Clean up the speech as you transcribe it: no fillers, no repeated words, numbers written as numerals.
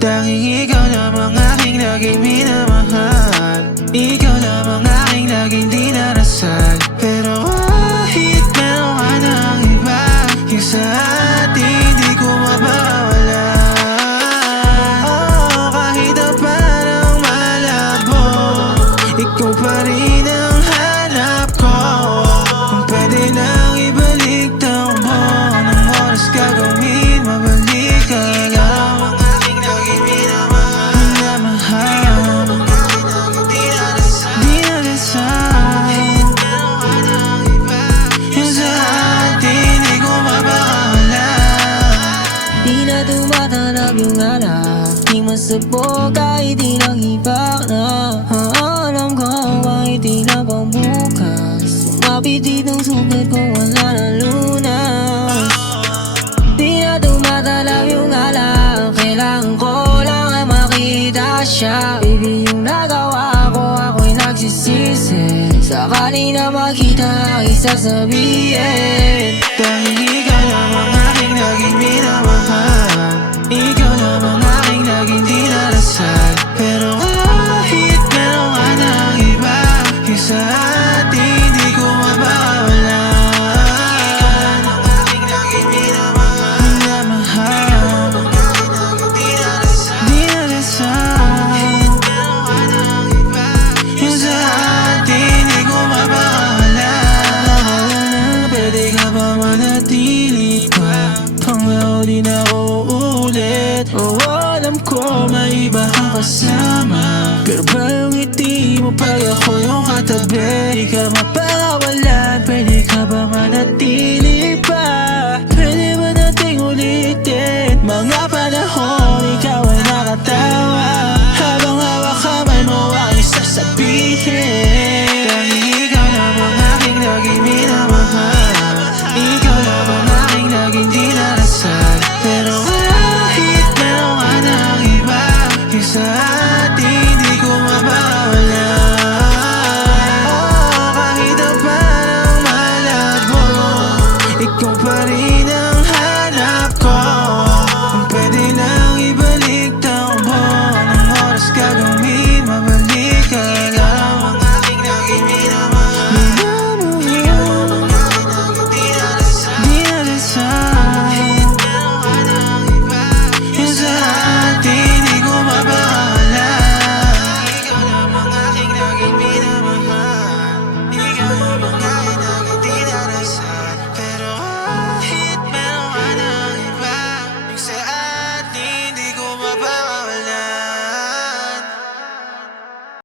Tanging ikaw lamang aking laging minamahal. Ikaw lamang aking laging dinarasal. Pero kahit meron ka ng iba, yung sa atin di ko mapawala. Oh, kahit na parang malabo, ikaw pa rin ang hanap ko. Kung pwede lang ibalik takbo ng oras gagawin, mabalik ka lang. Tumatanap yung alak, di masabog kahit di lang hibak na. Alam ko kahit di lang pambukas, sumapit ditong sugat ko wala na lunas. Di na tumatanap yung alak, kailangan ko lang ay makita siya. Baby, yung nagawa ko ako'y nagsisisi, sakali na makita ako'y sasabihin. Dahil ikaw lamang aking laging minamahal. Ikaw lamang aking laging dinarasal. Pero kahit meron ka ng iba, yung sa atin di ko mapawala. Ikaw lamang aking laging minamahal. Minamahal, dinarasal. Kahit meron ka ng iba, yung sa atin di ko mapawala. Pwede ka ba manatili pa? Pangako di na ako ulit. Oo, alam ko may iba kang kasama, pero ba yung ngiti mo pag ako yung katabi? Di ka mapawalan, pwede ka ba manatili pa? Pwede ba nating ulitin mga panahon ikaw ay nakatawa, habang hawak kamay mo aking sasabihin. Dahil ikaw lamang aking laging minamahal. Ikaw lamang aking laging dinarasal. Pero kahit meron ka ng iba, yung sa atin